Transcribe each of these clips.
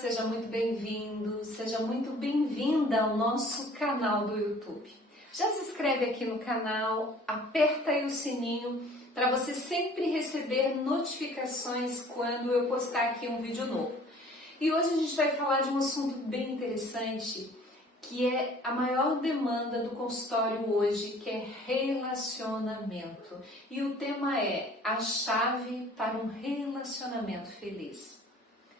seja muito bem-vindo, seja muito bem-vinda ao nosso canal do YouTube. Já se inscreve aqui no canal, aperta aí o sininho para você sempre receber notificações quando eu postar aqui um vídeo novo. E hoje a gente vai falar de um assunto bem interessante, que é a maior demanda do consultório hoje, que é relacionamento. E o tema é a chave para um relacionamento feliz.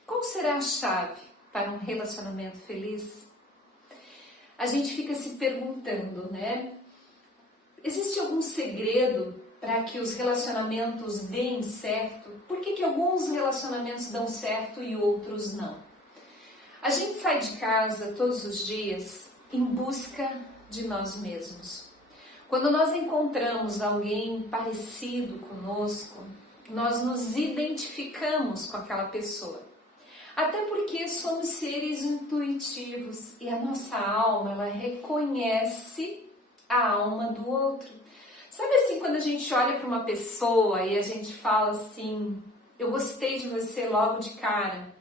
Qual será a chave para um relacionamento feliz? A gente fica se perguntando, né? Existe algum segredo para que os relacionamentos deem certo? Por que alguns relacionamentos dão certo e outros não? A gente sai de casa todos os dias em busca de nós mesmos. Quando nós encontramos alguém parecido conosco, nós nos identificamos com aquela pessoa. Até porque somos seres intuitivos e a nossa alma, ela reconhece a alma do outro. Sabe assim, quando a gente olha para uma pessoa e a gente fala assim, eu gostei de você logo de cara.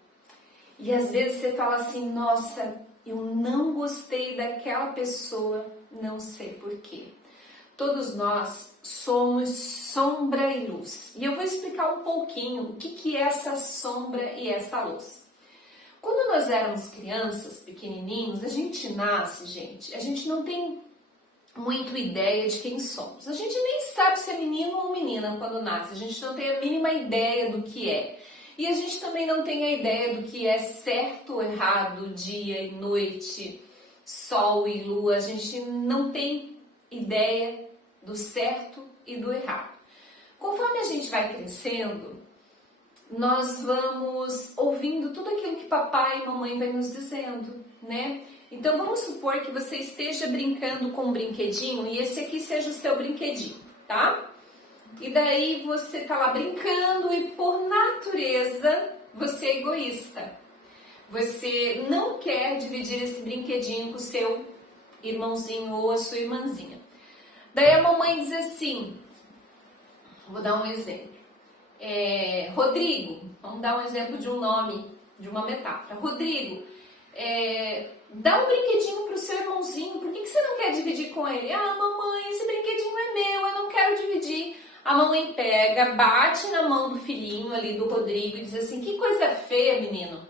E às vezes você fala assim, nossa, eu não gostei daquela pessoa, não sei porquê. Todos nós somos sombra e luz. E eu vou explicar um pouquinho o que é essa sombra e essa luz. Quando nós éramos crianças, pequenininhos, a gente nasce, gente, a gente não tem muito ideia de quem somos. A gente nem sabe se é menino ou menina quando nasce, a gente não tem a mínima ideia do que é. E a gente também não tem a ideia do que é certo ou errado, dia e noite, sol e lua, a gente não tem ideia do certo e do errado. Conforme a gente vai crescendo, nós vamos ouvindo tudo aquilo que papai e mamãe vai nos dizendo, né? Então vamos supor que você esteja brincando com um brinquedinho e esse aqui seja o seu brinquedinho, tá? E daí você tá lá brincando e por natureza você é egoísta. Você não quer dividir esse brinquedinho com o seu irmãozinho ou a sua irmãzinha. Daí a mamãe diz assim, vou dar um exemplo. Rodrigo, vamos dar um exemplo de um nome, de uma metáfora. Rodrigo, dá um brinquedinho pro seu irmãozinho, por que você não quer dividir com ele? Ah, mamãe, esse brinquedinho é meu, eu não quero dividir. A mamãe pega, bate na mão do filhinho ali, do Rodrigo, e diz assim, que coisa feia, menino.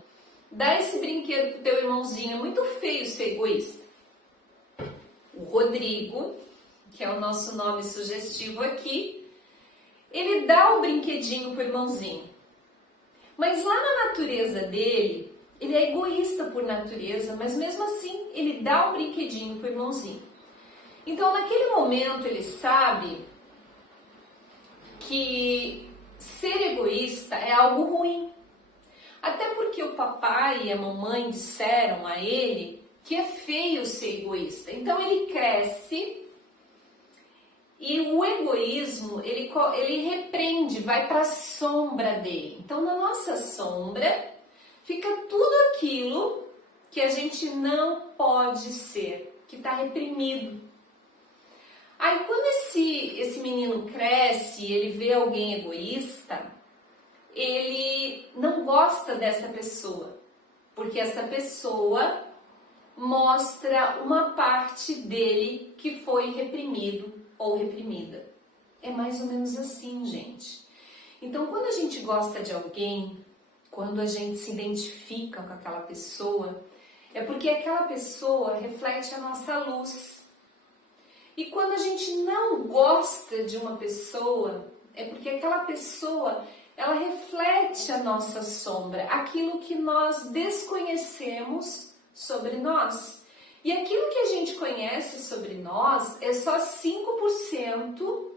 Dá esse brinquedo pro teu irmãozinho, é muito feio ser egoísta. O Rodrigo, que é o nosso nome sugestivo aqui, ele dá o brinquedinho pro irmãozinho. Mas lá na natureza dele, ele é egoísta por natureza, mas mesmo assim ele dá o brinquedinho pro irmãozinho. Então naquele momento ele sabe que ser egoísta é algo ruim. Até porque o papai e a mamãe disseram a ele que é feio ser egoísta. Então ele cresce e o egoísmo, ele repreende, vai para a sombra dele. Então na nossa sombra fica tudo aquilo que a gente não pode ser, que está reprimido. Aí quando esse menino cresce e ele vê alguém egoísta, ele não gosta dessa pessoa, porque essa pessoa mostra uma parte dele que foi reprimido ou reprimida. É mais ou menos assim, gente. Então quando a gente gosta de alguém, quando a gente se identifica com aquela pessoa, é porque aquela pessoa reflete a nossa luz. E quando a gente não gosta de uma pessoa, é porque aquela pessoa, ela reflete a nossa sombra, aquilo que nós desconhecemos sobre nós. E aquilo que a gente conhece sobre nós é só 5%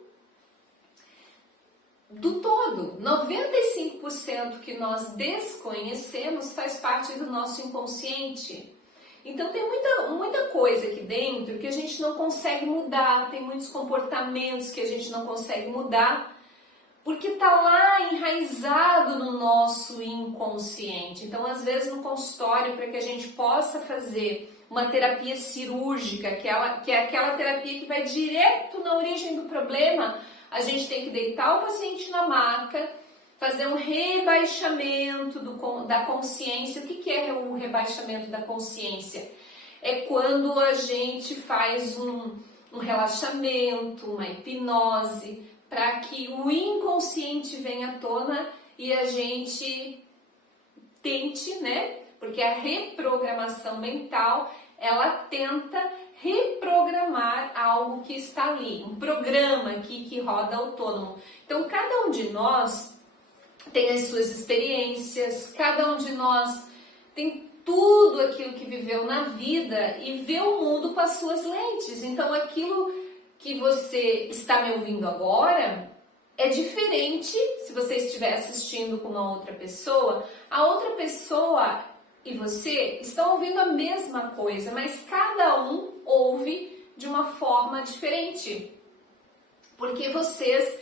do todo. 95% que nós desconhecemos faz parte do nosso inconsciente. Então tem muita coisa aqui dentro que a gente não consegue mudar, tem muitos comportamentos que a gente não consegue mudar, porque está lá enraizado no nosso inconsciente. Então às vezes no consultório, para que a gente possa fazer uma terapia cirúrgica, que é aquela terapia que vai direto na origem do problema, a gente tem que deitar o paciente na maca, fazer um rebaixamento da consciência. O que é o rebaixamento da consciência? É quando a gente faz um relaxamento, uma hipnose, para que o inconsciente venha à tona e a gente tente, né? Porque a reprogramação mental, ela tenta reprogramar algo que está ali, um programa aqui que roda autônomo. Então, cada um de nós tem as suas experiências, cada um de nós tem tudo aquilo que viveu na vida e vê o mundo com as suas lentes. Então, aquilo que você está me ouvindo agora é diferente se você estiver assistindo com uma outra pessoa. A outra pessoa e você estão ouvindo a mesma coisa, mas cada um ouve de uma forma diferente, porque vocês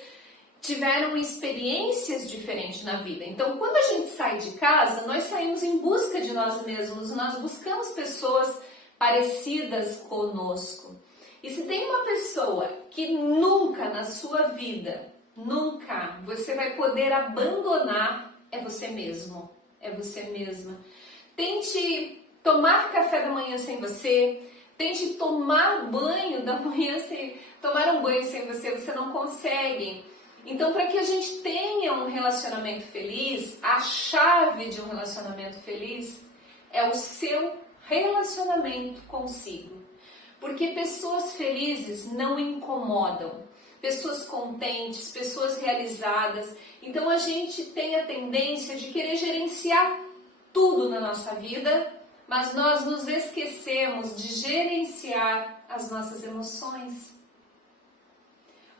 tiveram experiências diferentes na vida. Então, quando a gente sai de casa, nós saímos em busca de nós mesmos, nós buscamos pessoas parecidas conosco. E se tem uma pessoa que nunca na sua vida, nunca você vai poder abandonar, é você mesmo, é você mesma. Tente tomar café da manhã sem você, tente tomar banho da manhã tomar um banho sem você, você não consegue. Então, para que a gente tenha um relacionamento feliz, a chave de um relacionamento feliz é o seu relacionamento consigo. Porque pessoas felizes não incomodam, pessoas contentes, pessoas realizadas. Então, a gente tem a tendência de querer gerenciar tudo na nossa vida, mas nós nos esquecemos de gerenciar as nossas emoções.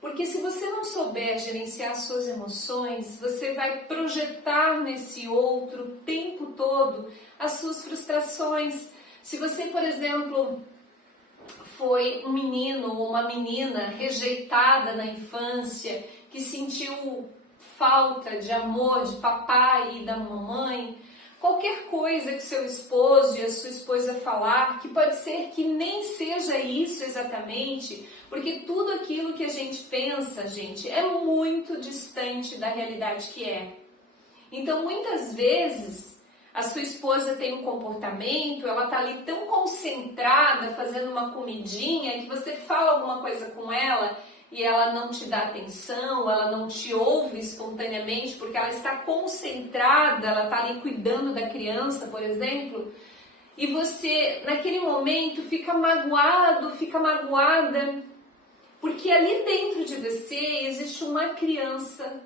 Porque se você não souber gerenciar suas emoções, você vai projetar nesse outro o tempo todo as suas frustrações. Se você, por exemplo, foi um menino ou uma menina rejeitada na infância, que sentiu falta de amor de papai e da mamãe, qualquer coisa que seu esposo e a sua esposa falar, que pode ser que nem seja isso exatamente, porque tudo aquilo que a gente pensa, gente, é muito distante da realidade que é. Então, muitas vezes, a sua esposa tem um comportamento, ela tá ali tão concentrada, fazendo uma comidinha, que você fala alguma coisa com ela e ela não te dá atenção, ela não te ouve espontaneamente, porque ela está concentrada, ela está ali cuidando da criança, por exemplo, e você, naquele momento, fica magoado, fica magoada, porque ali dentro de você existe uma criança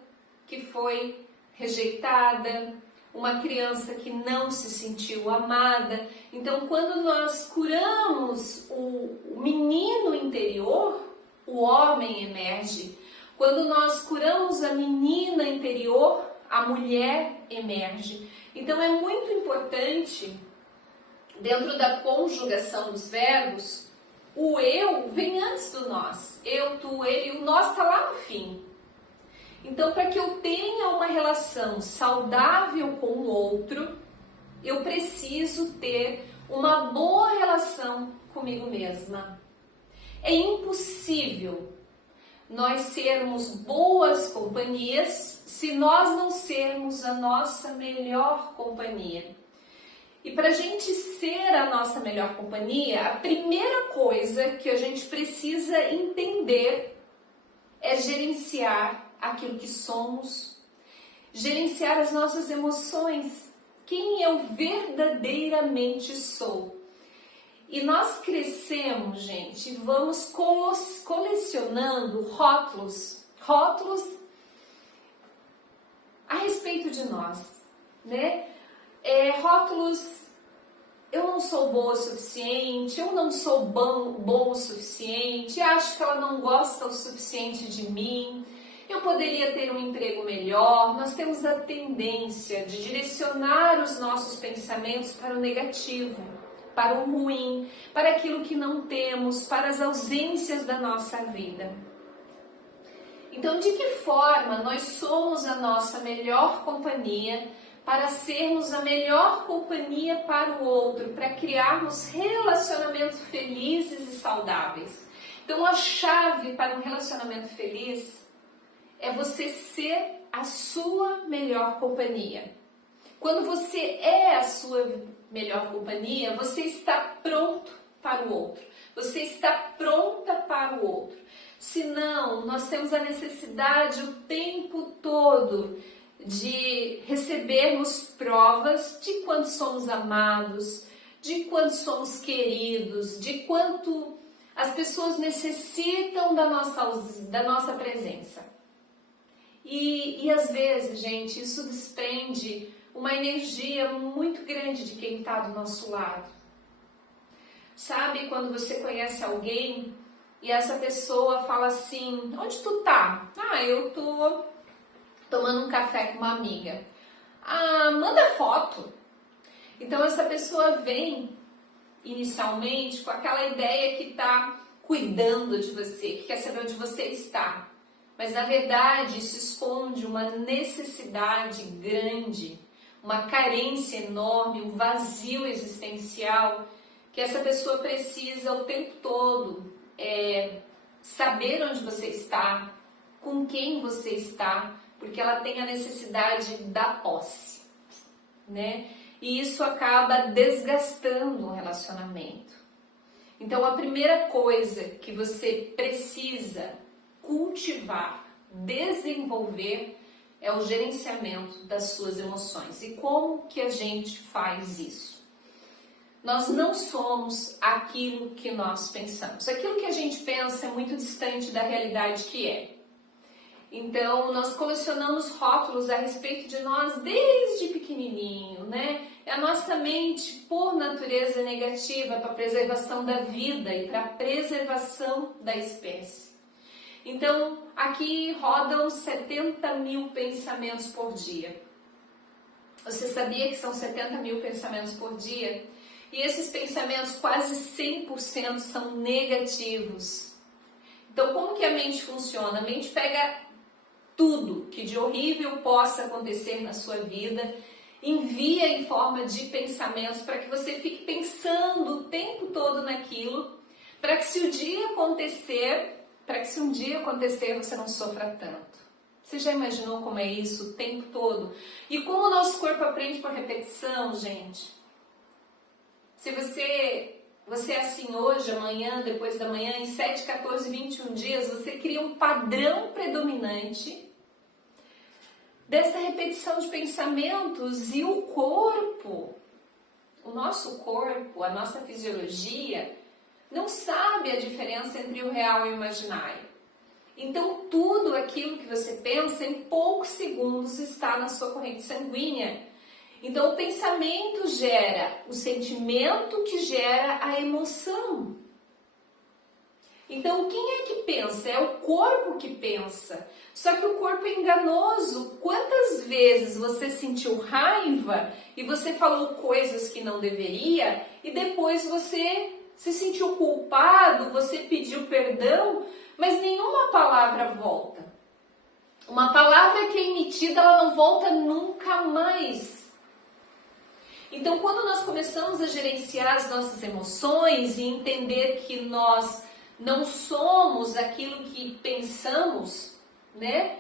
que foi rejeitada, uma criança que não se sentiu amada. Então, quando nós curamos o menino interior, o homem emerge. Quando nós curamos a menina interior, a mulher emerge. Então é muito importante, dentro da conjugação dos verbos, o eu vem antes do nós. Eu, tu, ele, o nós está lá no fim. Então, para que eu tenha uma relação saudável com o outro, eu preciso ter uma boa relação comigo mesma. É impossível nós sermos boas companhias se nós não sermos a nossa melhor companhia. E para a gente ser a nossa melhor companhia, a primeira coisa que a gente precisa entender é gerenciar aquilo que somos, gerenciar as nossas emoções, quem eu verdadeiramente sou. E nós crescemos, gente, e vamos colecionando rótulos a respeito de nós, né? Rótulos, eu não sou boa o suficiente, eu não sou bom o suficiente, acho que ela não gosta o suficiente de mim, eu poderia ter um emprego melhor. Nós temos a tendência de direcionar os nossos pensamentos para o negativo, para o ruim, para aquilo que não temos, para as ausências da nossa vida. Então, de que forma nós somos a nossa melhor companhia para sermos a melhor companhia para o outro, para criarmos relacionamentos felizes e saudáveis? Então, a chave para um relacionamento feliz é você ser a sua melhor companhia. Quando você é a sua melhor companhia, você está pronto para o outro. Você está pronta para o outro. Senão, nós temos a necessidade o tempo todo de recebermos provas de quanto somos amados, de quanto somos queridos, de quanto as pessoas necessitam da nossa presença. E às vezes, gente, isso desprende uma energia muito grande de quem está do nosso lado. Sabe quando você conhece alguém e essa pessoa fala assim: onde tu tá? Ah, eu tô tomando um café com uma amiga. Ah, manda foto. Então essa pessoa vem inicialmente com aquela ideia que tá cuidando de você, que quer saber onde você está. Mas na verdade isso esconde uma necessidade grande, uma carência enorme, um vazio existencial que essa pessoa precisa o tempo todo saber onde você está, com quem você está, porque ela tem a necessidade da posse, né? E isso acaba desgastando o relacionamento. Então a primeira coisa que você precisa cultivar, desenvolver, é o gerenciamento das suas emoções. E como que a gente faz isso? Nós não somos aquilo que nós pensamos. Aquilo que a gente pensa é muito distante da realidade que é. Então, nós colecionamos rótulos a respeito de nós desde pequenininho, né? A nossa mente, por natureza, é negativa para a preservação da vida e para a preservação da espécie. Então, aqui rodam 70 mil pensamentos por dia. Você sabia que são 70 mil pensamentos por dia? E esses pensamentos, quase 100% são negativos. Então, como que a mente funciona? A mente pega tudo que de horrível possa acontecer na sua vida, envia em forma de pensamentos para que você fique pensando o tempo todo naquilo, para que se um dia acontecer você não sofra tanto. Você já imaginou como é isso o tempo todo? E como o nosso corpo aprende por repetição, gente? Se você é assim hoje, amanhã, depois da manhã, em 7, 14, 21 dias, você cria um padrão predominante dessa repetição de pensamentos, e o corpo, o nosso corpo, a nossa fisiologia, não sabe a diferença entre o real e o imaginário. Então, tudo aquilo que você pensa, em poucos segundos, está na sua corrente sanguínea. Então, o pensamento gera o sentimento que gera a emoção. Então, quem é que pensa? É o corpo que pensa. Só que o corpo é enganoso. Quantas vezes você sentiu raiva e você falou coisas que não deveria e depois você se sentiu culpado, você pediu perdão, mas nenhuma palavra volta. Uma palavra que é emitida, ela não volta nunca mais. Então, quando nós começamos a gerenciar as nossas emoções e entender que nós não somos aquilo que pensamos, né?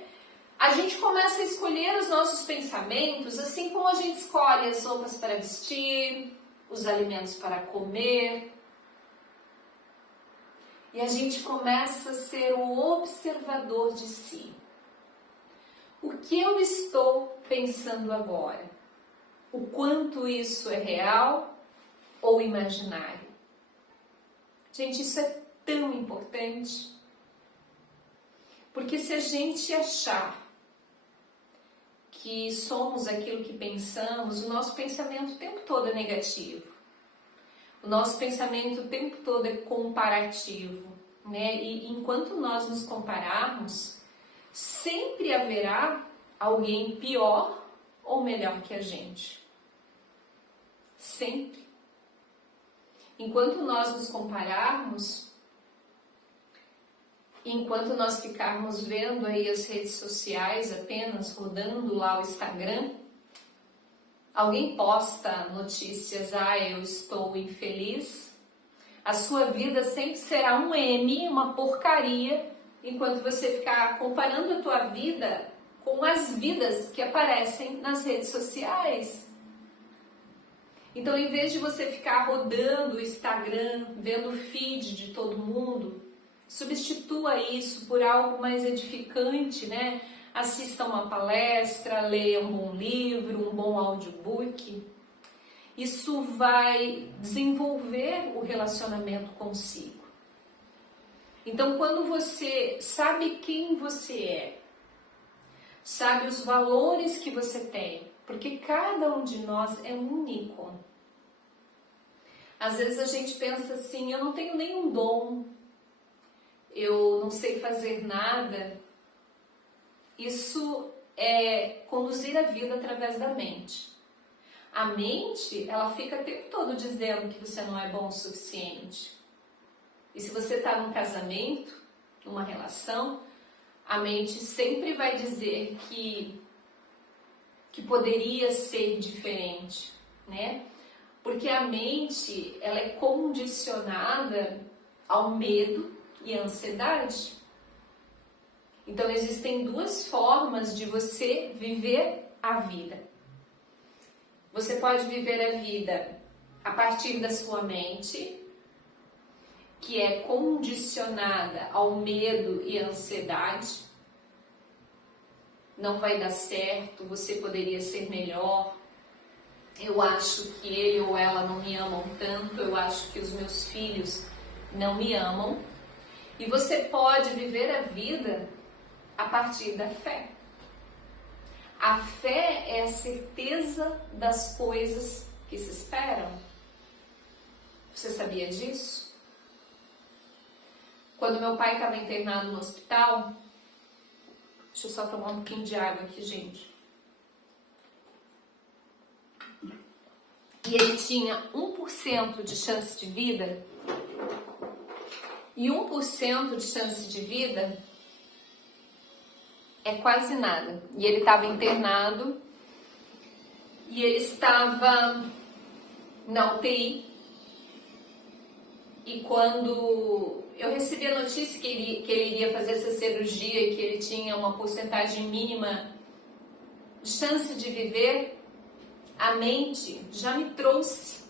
A gente começa a escolher os nossos pensamentos, assim como a gente escolhe as roupas para vestir, os alimentos para comer. E a gente começa a ser o observador de si. O que eu estou pensando agora? O quanto isso é real ou imaginário? Gente, isso é tão importante. Porque se a gente achar que somos aquilo que pensamos, o nosso pensamento o tempo todo é negativo. O nosso pensamento o tempo todo é comparativo, né? E enquanto nós nos compararmos, sempre haverá alguém pior ou melhor que a gente. Sempre. Enquanto nós nos compararmos, enquanto nós ficarmos vendo aí as redes sociais apenas, rodando lá o Instagram, alguém posta notícias, eu estou infeliz, a sua vida sempre será um M, uma porcaria, enquanto você ficar comparando a tua vida com as vidas que aparecem nas redes sociais. Então, em vez de você ficar rodando o Instagram, vendo o feed de todo mundo, substitua isso por algo mais edificante, né? Assista uma palestra, leia um bom livro, um bom audiobook. Isso vai desenvolver o relacionamento consigo. Então, quando você sabe quem você é, sabe os valores que você tem, porque cada um de nós é único. Às vezes a gente pensa assim, eu não tenho nenhum dom, eu não sei fazer nada. Isso é conduzir a vida através da mente. A mente, ela fica o tempo todo dizendo que você não é bom o suficiente. E se você está num casamento, numa relação, a mente sempre vai dizer que poderia ser diferente, né? Porque a mente, ela é condicionada ao medo e à ansiedade. Então, existem duas formas de você viver a vida. Você pode viver a vida a partir da sua mente, que é condicionada ao medo e à ansiedade. Não vai dar certo, você poderia ser melhor. Eu acho que ele ou ela não me amam tanto, eu acho que os meus filhos não me amam. E você pode viver a vida a partir da fé. A fé é a certeza das coisas que se esperam. Você sabia disso? Quando meu pai estava internado no hospital, deixa eu só tomar um pouquinho de água aqui, gente. E ele tinha 1% de chance de vida. E 1% de chance de vida é quase nada. E ele estava internado e ele estava na UTI. E quando eu recebi a notícia que ele iria fazer essa cirurgia e que ele tinha uma porcentagem mínima de chance de viver, a mente já me trouxe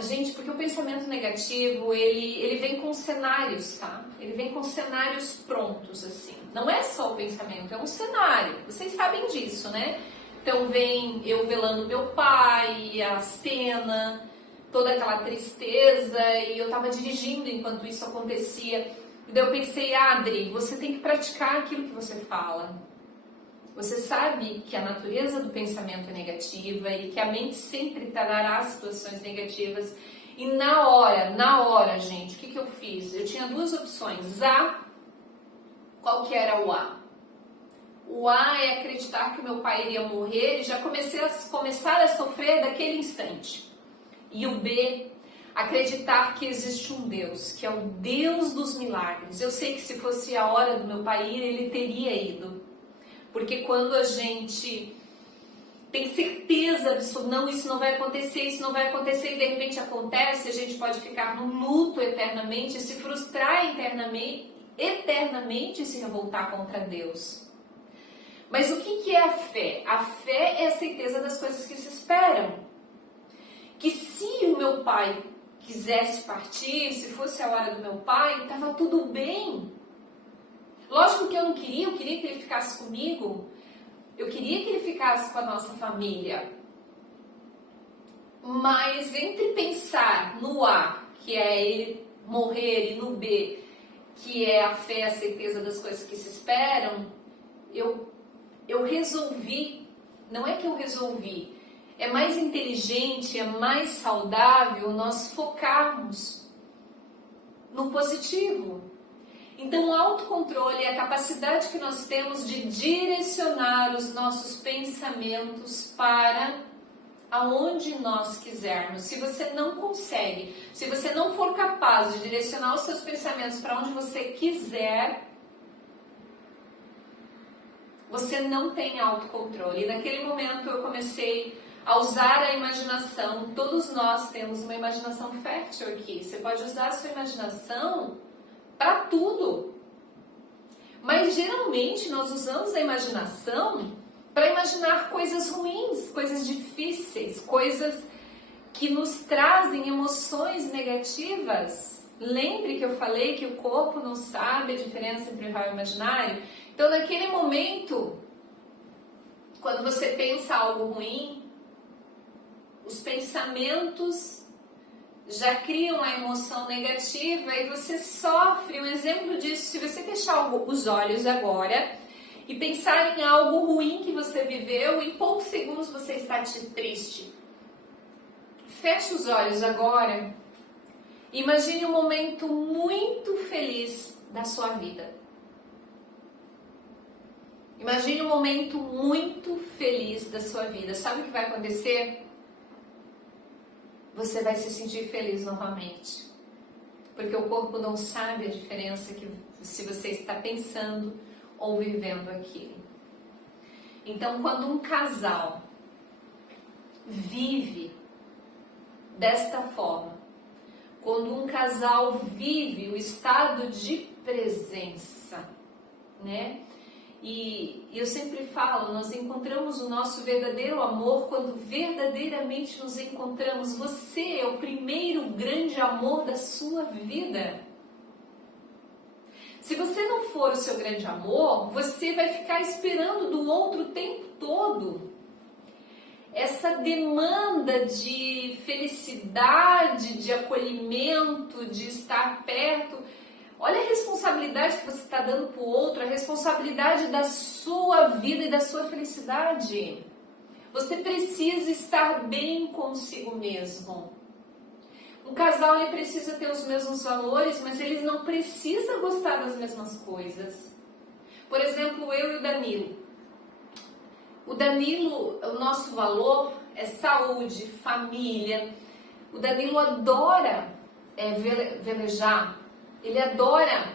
gente, porque o pensamento negativo, ele vem com cenários, tá? Ele vem com cenários prontos, assim. Não é só o pensamento, é um cenário. Vocês sabem disso, né? Então vem eu velando meu pai, a cena, toda aquela tristeza, e eu tava dirigindo enquanto isso acontecia. E daí eu pensei, Adri, você tem que praticar aquilo que você fala. Você sabe que a natureza do pensamento é negativa e que a mente sempre trará situações negativas. E na hora, gente, o que eu fiz? Eu tinha duas opções. Qual que era o A? O A é acreditar que o meu pai iria morrer e já começar a sofrer daquele instante. E o B, acreditar que existe um Deus, que é o Deus dos milagres. Eu sei que se fosse a hora do meu pai ir, ele teria ido. Porque quando a gente tem certeza absoluta, não, isso não vai acontecer, e de repente acontece, a gente pode ficar no luto eternamente, se frustrar eternamente e se revoltar contra Deus. Mas o que é a fé? A fé é a certeza das coisas que se esperam. Que se o meu pai quisesse partir, se fosse a hora do meu pai, estava tudo bem. Lógico que eu queria que ele ficasse comigo, eu queria que ele ficasse com a nossa família. Mas entre pensar no A, que é ele morrer, e no B, que é a fé, a certeza das coisas que se esperam, eu resolvi, não é que eu resolvi, é mais inteligente, é mais saudável nós focarmos no positivo. Então, o autocontrole é a capacidade que nós temos de direcionar os nossos pensamentos para aonde nós quisermos. Se você não consegue, se você não for capaz de direcionar os seus pensamentos para onde você quiser, você não tem autocontrole. E naquele momento eu comecei a usar a imaginação. Todos nós temos uma imaginação fértil aqui. Você pode usar a sua imaginação para tudo. Mas geralmente nós usamos a imaginação para imaginar coisas ruins, coisas difíceis, coisas que nos trazem emoções negativas. Lembre que eu falei que o corpo não sabe a diferença entre o real e o imaginário? Então, naquele momento, quando você pensa algo ruim, os pensamentos já criam a emoção negativa e você sofre. Um exemplo disso, se você fechar os olhos agora e pensar em algo ruim que você viveu, em poucos segundos você está triste. Feche os olhos agora. Imagine um momento muito feliz da sua vida. Imagine um momento muito feliz da sua vida. Sabe o que vai acontecer? Você vai se sentir feliz novamente. Porque o corpo não sabe a diferença que se você está pensando ou vivendo aquilo. Então, quando um casal vive desta forma, quando um casal vive o estado de presença, né? E eu sempre falo, nós encontramos o nosso verdadeiro amor quando verdadeiramente nos encontramos. Você é o primeiro grande amor da sua vida. Se você não for o seu grande amor, você vai ficar esperando do outro o tempo todo. Essa demanda de felicidade, de acolhimento, de estar perto. Olha a responsabilidade que você está dando para o outro, a responsabilidade da sua vida e da sua felicidade. Você precisa estar bem consigo mesmo. Um casal ele precisa ter os mesmos valores, mas eles não precisam gostar das mesmas coisas. Por exemplo, eu e o Danilo. O Danilo, o nosso valor é saúde, família. O Danilo adora velejar. Ele adora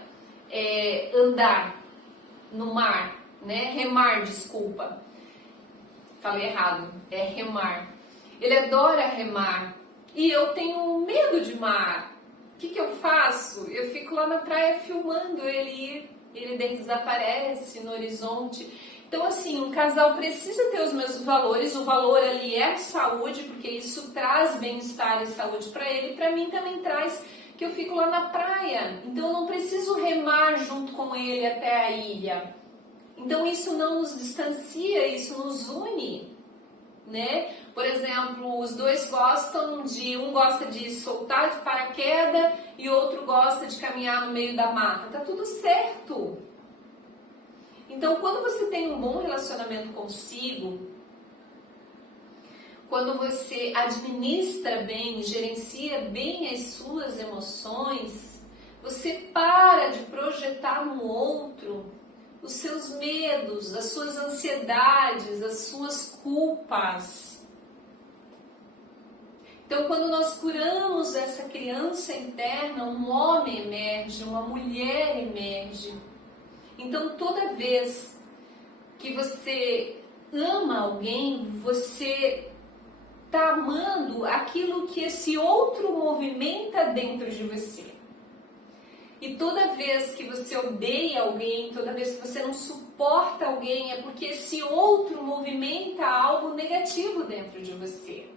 andar no mar, né? Remar, desculpa. Falei errado, é remar. Ele adora remar. E eu tenho medo de mar. O que eu faço? Eu fico lá na praia filmando ele ir. Ele desaparece no horizonte. Então, assim, um casal precisa ter os mesmos valores. O valor ali é saúde, porque isso traz bem-estar e saúde para ele. Para mim também traz, que eu fico lá na praia. Então, eu não preciso remar junto com ele até a ilha. Então, isso não nos distancia, isso nos une, né? Por exemplo, os dois gostam um gosta de soltar de paraquedas e outro gosta de caminhar no meio da mata. Tá tudo certo. Então, quando você tem um bom relacionamento consigo, quando você administra bem, gerencia bem as suas emoções, você para de projetar no outro os seus medos, as suas ansiedades, as suas culpas. Então, quando nós curamos essa criança interna, um homem emerge, uma mulher emerge. Então, toda vez que você ama alguém, você está amando aquilo que esse outro movimenta dentro de você. E toda vez que você odeia alguém, toda vez que você não suporta alguém, é porque esse outro movimenta algo negativo dentro de você.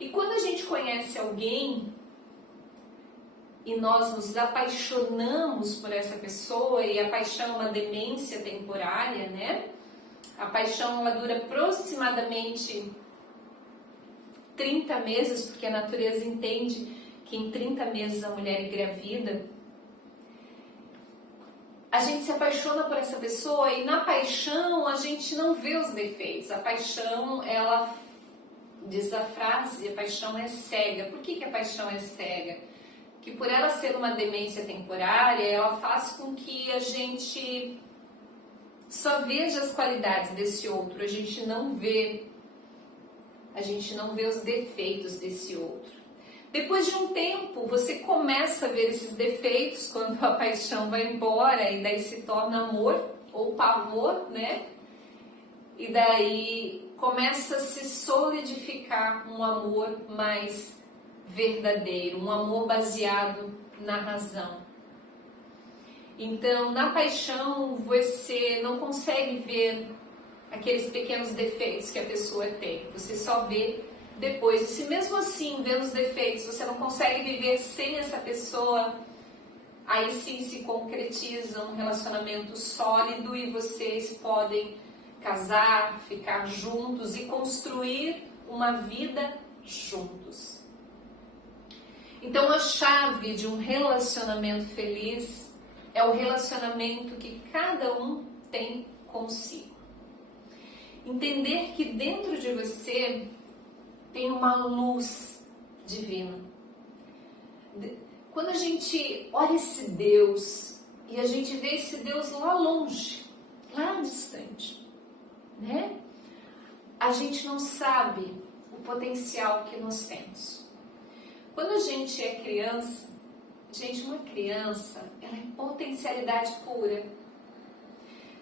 E quando a gente conhece alguém e nós nos apaixonamos por essa pessoa, e a paixão é uma demência temporária, né? A paixão ela dura aproximadamente 30 meses, porque a natureza entende que em 30 meses a mulher engravida. A gente se apaixona por essa pessoa e na paixão a gente não vê os defeitos. A paixão, ela diz a frase, a paixão é cega. Por que a paixão é cega? Que por ela ser uma demência temporária, ela faz com que a gente só veja as qualidades desse outro, a gente não vê os defeitos desse outro. Depois de um tempo, você começa a ver esses defeitos quando a paixão vai embora e daí se torna amor ou pavor, né? E daí começa a se solidificar um amor mais verdadeiro, um amor baseado na razão. Então, na paixão, você não consegue ver aqueles pequenos defeitos que a pessoa tem. Você só vê depois. E se mesmo assim, vendo os defeitos, você não consegue viver sem essa pessoa, aí sim se concretiza um relacionamento sólido e vocês podem casar, ficar juntos e construir uma vida juntos. Então, a chave de um relacionamento feliz é o relacionamento que cada um tem consigo. Entender que dentro de você tem uma luz divina. Quando a gente olha esse Deus e a gente vê esse Deus lá longe, lá distante, né? A gente não sabe o potencial que nós temos. Quando a gente é criança, uma criança, ela é potencialidade pura.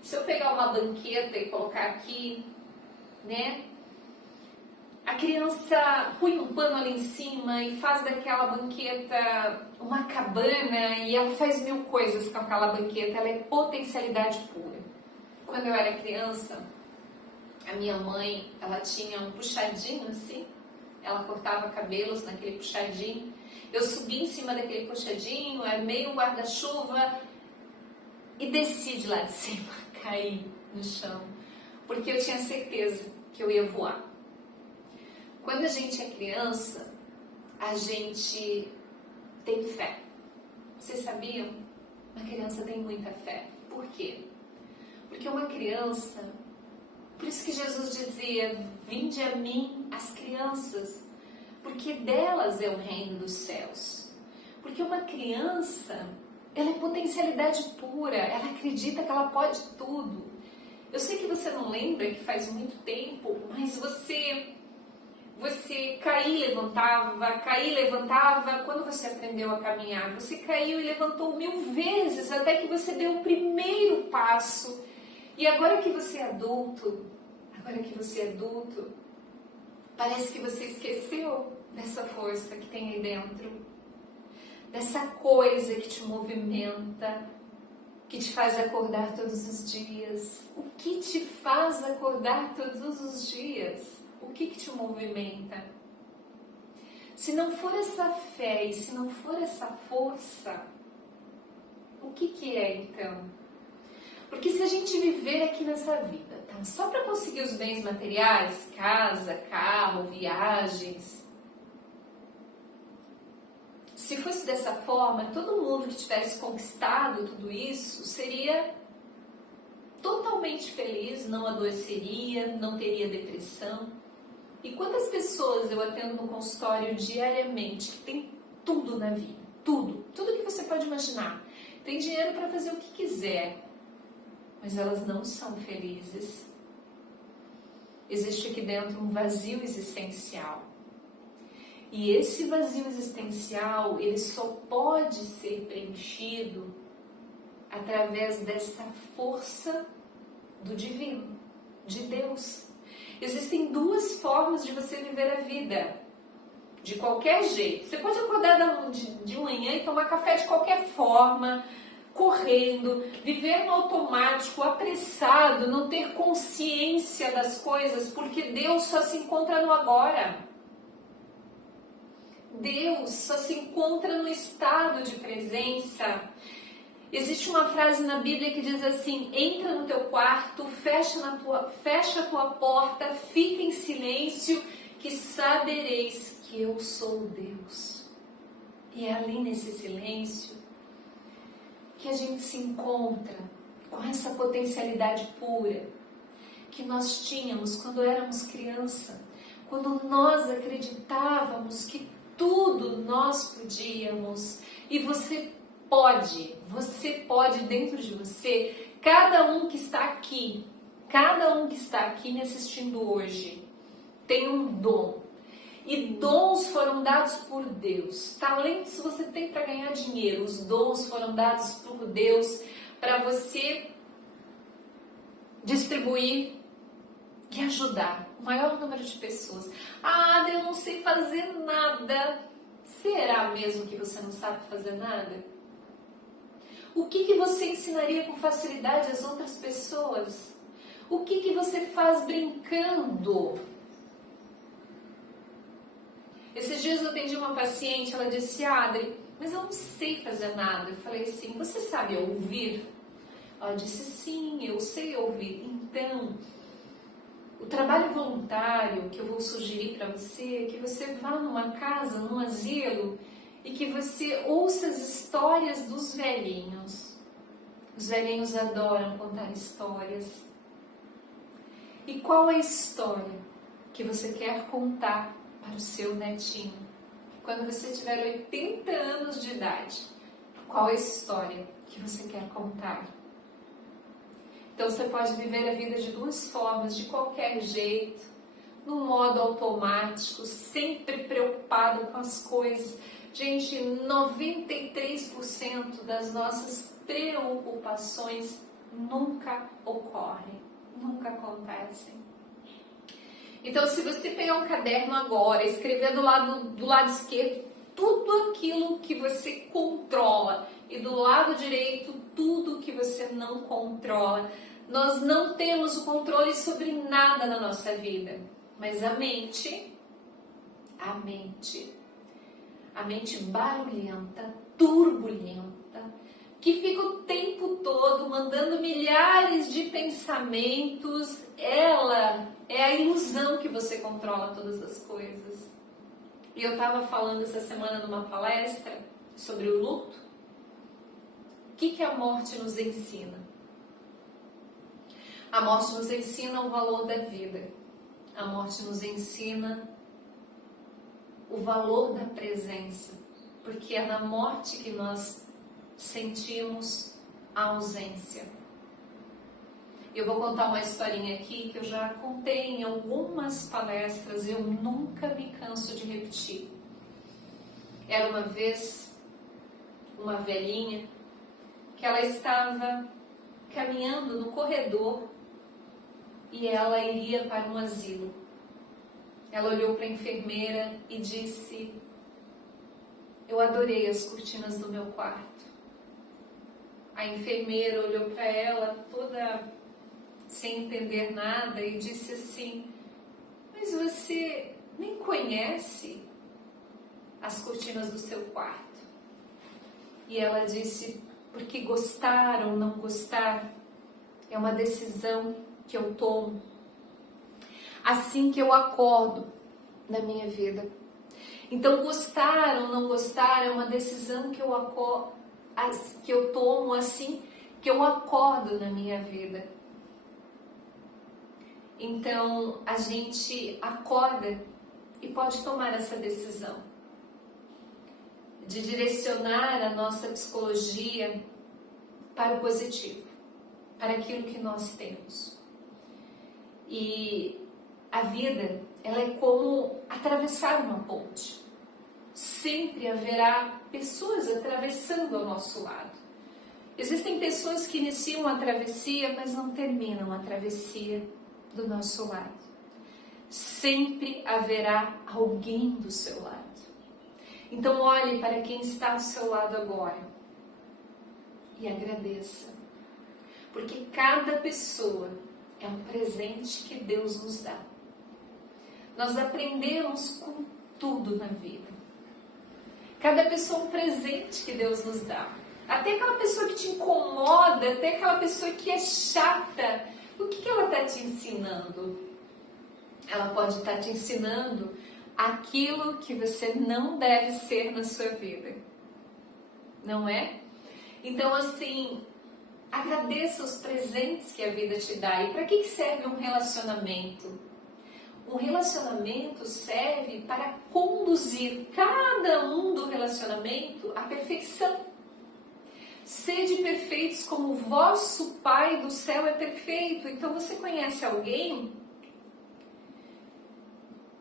Se eu pegar uma banqueta e colocar aqui, né? A criança põe um pano ali em cima e faz daquela banqueta uma cabana e ela faz mil coisas com aquela banqueta. Ela é potencialidade pura. Quando eu era criança, a minha mãe, ela tinha um puxadinho assim. Ela cortava cabelos naquele puxadinho. Eu subi em cima daquele puxadinho, armei um guarda-chuva e desci de lá de cima, caí no chão, porque eu tinha certeza que eu ia voar. Quando a gente é criança, a gente tem fé. Vocês sabiam? Uma criança tem muita fé. Por quê? Porque uma criança, por isso que Jesus dizia, vinde a mim as crianças, porque delas é o reino dos céus. Porque uma criança, ela é potencialidade pura, ela acredita que ela pode tudo. Eu sei que você não lembra, que faz muito tempo, mas você caiu e levantava, quando você aprendeu a caminhar, você caiu e levantou 1000 vezes, até que você deu o primeiro passo. E agora que você é adulto, parece que você esqueceu dessa força que tem aí dentro, dessa coisa que te movimenta, que te faz acordar todos os dias. O que te faz acordar todos os dias? O que te movimenta? Se não for essa fé e se não for essa força, o que é então? Porque se a gente viver aqui nessa vida, tá? Só para conseguir os bens materiais, casa, carro, viagens, se fosse dessa forma, todo mundo que tivesse conquistado tudo isso seria totalmente feliz, não adoeceria, não teria depressão. E quantas pessoas eu atendo no consultório diariamente que tem tudo na vida, tudo que você pode imaginar, tem dinheiro para fazer o que quiser, mas elas não são felizes. Existe aqui dentro um vazio existencial. E esse vazio existencial, ele só pode ser preenchido através dessa força do divino, de Deus. Existem duas formas de você viver a vida, de qualquer jeito. Você pode acordar de manhã e tomar café de qualquer forma, correndo, viver no automático, apressado, não ter consciência das coisas, porque Deus só se encontra no agora. Deus só se encontra no estado de presença. Existe uma frase na Bíblia que diz assim: entra no teu quarto, fecha a tua porta, fica em silêncio, que sabereis que eu sou Deus. E é ali nesse silêncio que a gente se encontra com essa potencialidade pura que nós tínhamos quando éramos criança, quando nós acreditávamos que tudo nós podíamos. E você pode dentro de você, cada um que está aqui me assistindo hoje, tem um dom. E dons foram dados por Deus. Talentos você tem para ganhar dinheiro. Os dons foram dados por Deus para você distribuir e ajudar o maior número de pessoas. Ah, eu não sei fazer nada. Será mesmo que você não sabe fazer nada? O que você ensinaria com facilidade às outras pessoas? O que você faz brincando? Esses dias eu atendi uma paciente, ela disse, Adri, mas eu não sei fazer nada. Eu falei assim, você sabe ouvir? Ela disse, sim, eu sei ouvir. Então, o trabalho voluntário que eu vou sugerir para você é que você vá numa casa, num asilo, e que você ouça as histórias dos velhinhos. Os velhinhos adoram contar histórias. E qual é a história que você quer contar para o seu netinho? Quando você tiver 80 anos de idade, qual é a história que você quer contar? Então você pode viver a vida de duas formas, de qualquer jeito, no modo automático, sempre preocupado com as coisas. Gente, 93% das nossas preocupações nunca ocorrem, nunca acontecem. Então, se você pegar um caderno agora, escrever do lado esquerdo tudo aquilo que você controla e do lado direito tudo que você não controla. Nós não temos o controle sobre nada na nossa vida, mas a mente barulhenta, turbulenta, que fica o tempo todo mandando milhares de pensamentos, ela é a ilusão que você controla todas as coisas. E eu estava falando essa semana numa palestra sobre o luto. O que a morte nos ensina? A morte nos ensina o valor da vida. A morte nos ensina o valor da presença. Porque é na morte que nós sentimos a ausência. Eu vou contar uma historinha aqui que eu já contei em algumas palestras e eu nunca me canso de repetir. Era uma vez uma velhinha que ela estava caminhando no corredor e ela iria para um asilo. Ela olhou para a enfermeira e disse: eu adorei as cortinas do meu quarto. A enfermeira olhou para ela toda sem entender nada e disse assim: mas você nem conhece as cortinas do seu quarto? E ela disse: porque gostar ou não gostar é uma decisão que eu tomo assim que eu acordo na minha vida. Então, gostar ou não gostar é uma decisão que eu tomo assim que eu acordo na minha vida. Então, a gente acorda e pode tomar essa decisão de direcionar a nossa psicologia para o positivo, para aquilo que nós temos. E a vida, ela é como atravessar uma ponte. Sempre haverá pessoas atravessando ao nosso lado. Existem pessoas que iniciam a travessia, mas não terminam a travessia do nosso lado. Sempre haverá alguém do seu lado. Então olhe para quem está ao seu lado agora e agradeça. Porque cada pessoa é um presente que Deus nos dá. Nós aprendemos com tudo na vida. Cada pessoa é um presente que Deus nos dá. Até aquela pessoa que te incomoda, até aquela pessoa que é chata, o que ela está te ensinando? Ela pode estar te ensinando aquilo que você não deve ser na sua vida. Não é? Então, assim, agradeça os presentes que a vida te dá. E para que serve um relacionamento? Um relacionamento serve para conduzir cada um do relacionamento à perfeição. Sede perfeitos como o vosso Pai do céu é perfeito. Então você conhece alguém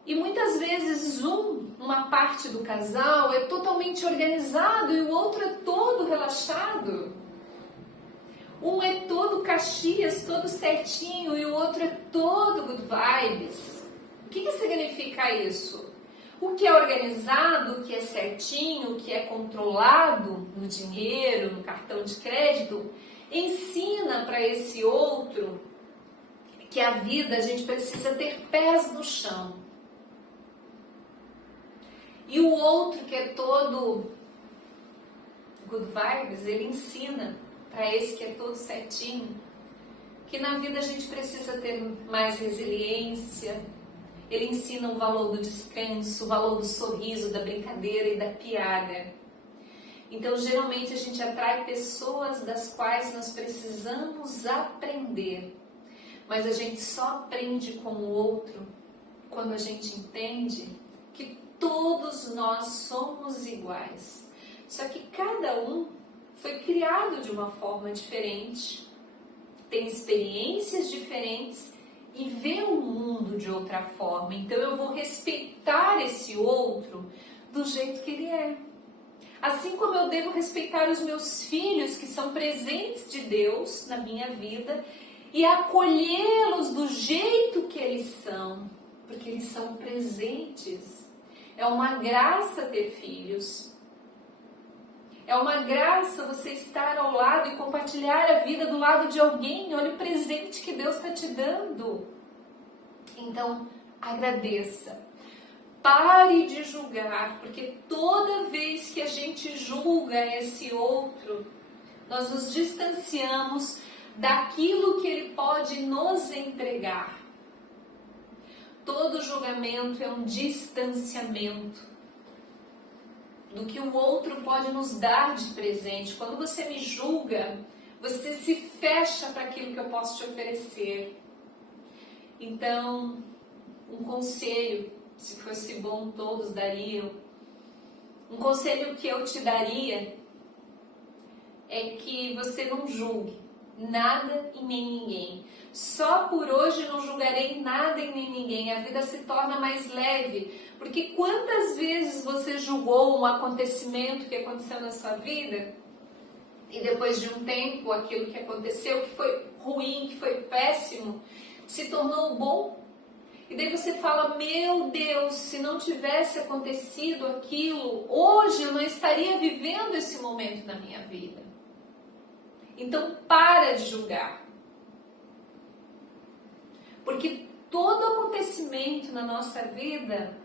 e muitas vezes uma parte do casal é totalmente organizado e o outro é todo relaxado. Um é todo Caxias, todo certinho e o outro é todo good vibes. O que significa isso? O que é organizado, o que é certinho, o que é controlado no dinheiro, no cartão de crédito, ensina para esse outro que a vida a gente precisa ter pés no chão. E o outro que é todo good vibes, ele ensina para esse que é todo certinho, que na vida a gente precisa ter mais resiliência. Ele ensina o valor do descanso, o valor do sorriso, da brincadeira e da piada. Então, geralmente a gente atrai pessoas das quais nós precisamos aprender. Mas a gente só aprende com o outro quando a gente entende que todos nós somos iguais. Só que cada um foi criado de uma forma diferente, tem experiências diferentes e vê o mundo de outra forma. Então eu vou respeitar esse outro do jeito que ele é. Assim como eu devo respeitar os meus filhos, que são presentes de Deus na minha vida, e acolhê-los do jeito que eles são, porque eles são presentes. É uma graça ter filhos. É uma graça você estar ao lado e compartilhar a vida do lado de alguém. Olha o presente que Deus está te dando. Então, agradeça. Pare de julgar, porque toda vez que a gente julga esse outro, nós nos distanciamos daquilo que ele pode nos entregar. Todo julgamento é um distanciamento do que o outro pode nos dar de presente. Quando você me julga, você se fecha para aquilo que eu posso te oferecer. Então, um conselho, se fosse bom todos dariam, um conselho que eu te daria é que você não julgue nada e nem ninguém. Só por hoje não julgarei nada e nem ninguém. A vida se torna mais leve. Porque quantas vezes você julgou um acontecimento que aconteceu na sua vida e depois de um tempo aquilo que aconteceu, que foi ruim, que foi péssimo, se tornou bom? E daí você fala, meu Deus, se não tivesse acontecido aquilo, hoje eu não estaria vivendo esse momento na minha vida. Então para de julgar. Porque todo acontecimento na nossa vida,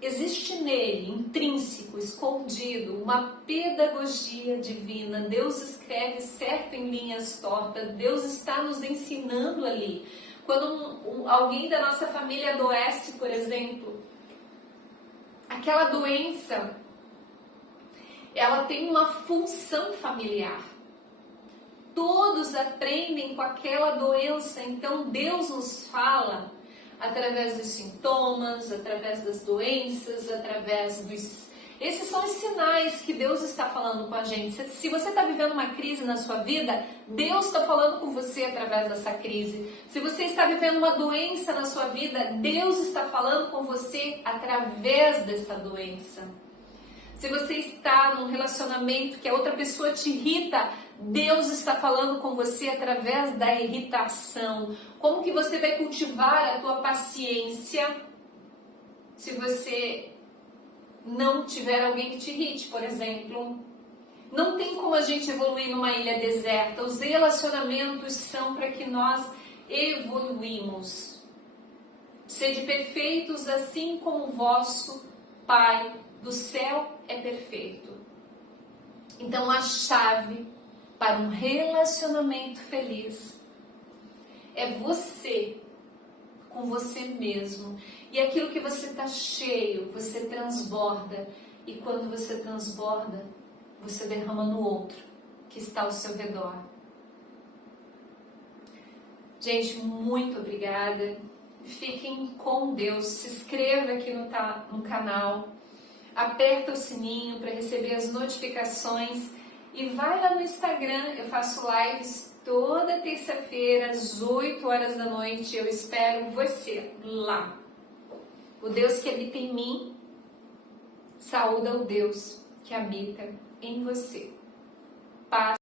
existe nele, intrínseco, escondido, uma pedagogia divina. Deus escreve certo em linhas tortas, Deus está nos ensinando ali. Quando alguém da nossa família adoece, por exemplo, aquela doença, ela tem uma função familiar. Todos aprendem com aquela doença, então Deus nos fala através dos sintomas, através das doenças, através dos... Esses são os sinais que Deus está falando com a gente. Se você está vivendo uma crise na sua vida, Deus está falando com você através dessa crise. Se você está vivendo uma doença na sua vida, Deus está falando com você através dessa doença. Se você está num relacionamento que a outra pessoa te irrita, Deus está falando com você através da irritação. Como que você vai cultivar a tua paciência se você não tiver alguém que te irrite, por exemplo? Não tem como a gente evoluir numa ilha deserta. Os relacionamentos são para que nós evoluímos. Sede perfeitos assim como o vosso Pai do céu é perfeito. Então a chave para um relacionamento feliz é você com você mesmo. E aquilo que você está cheio, você transborda. E quando você transborda, você derrama no outro que está ao seu redor. Gente, muito obrigada. Fiquem com Deus. Se inscreva aqui no canal. Aperta o sininho para receber as notificações. E vai lá no Instagram, eu faço lives toda terça-feira, às 8 horas da noite. Eu espero você lá. O Deus que habita em mim, saúda o Deus que habita em você. Paz.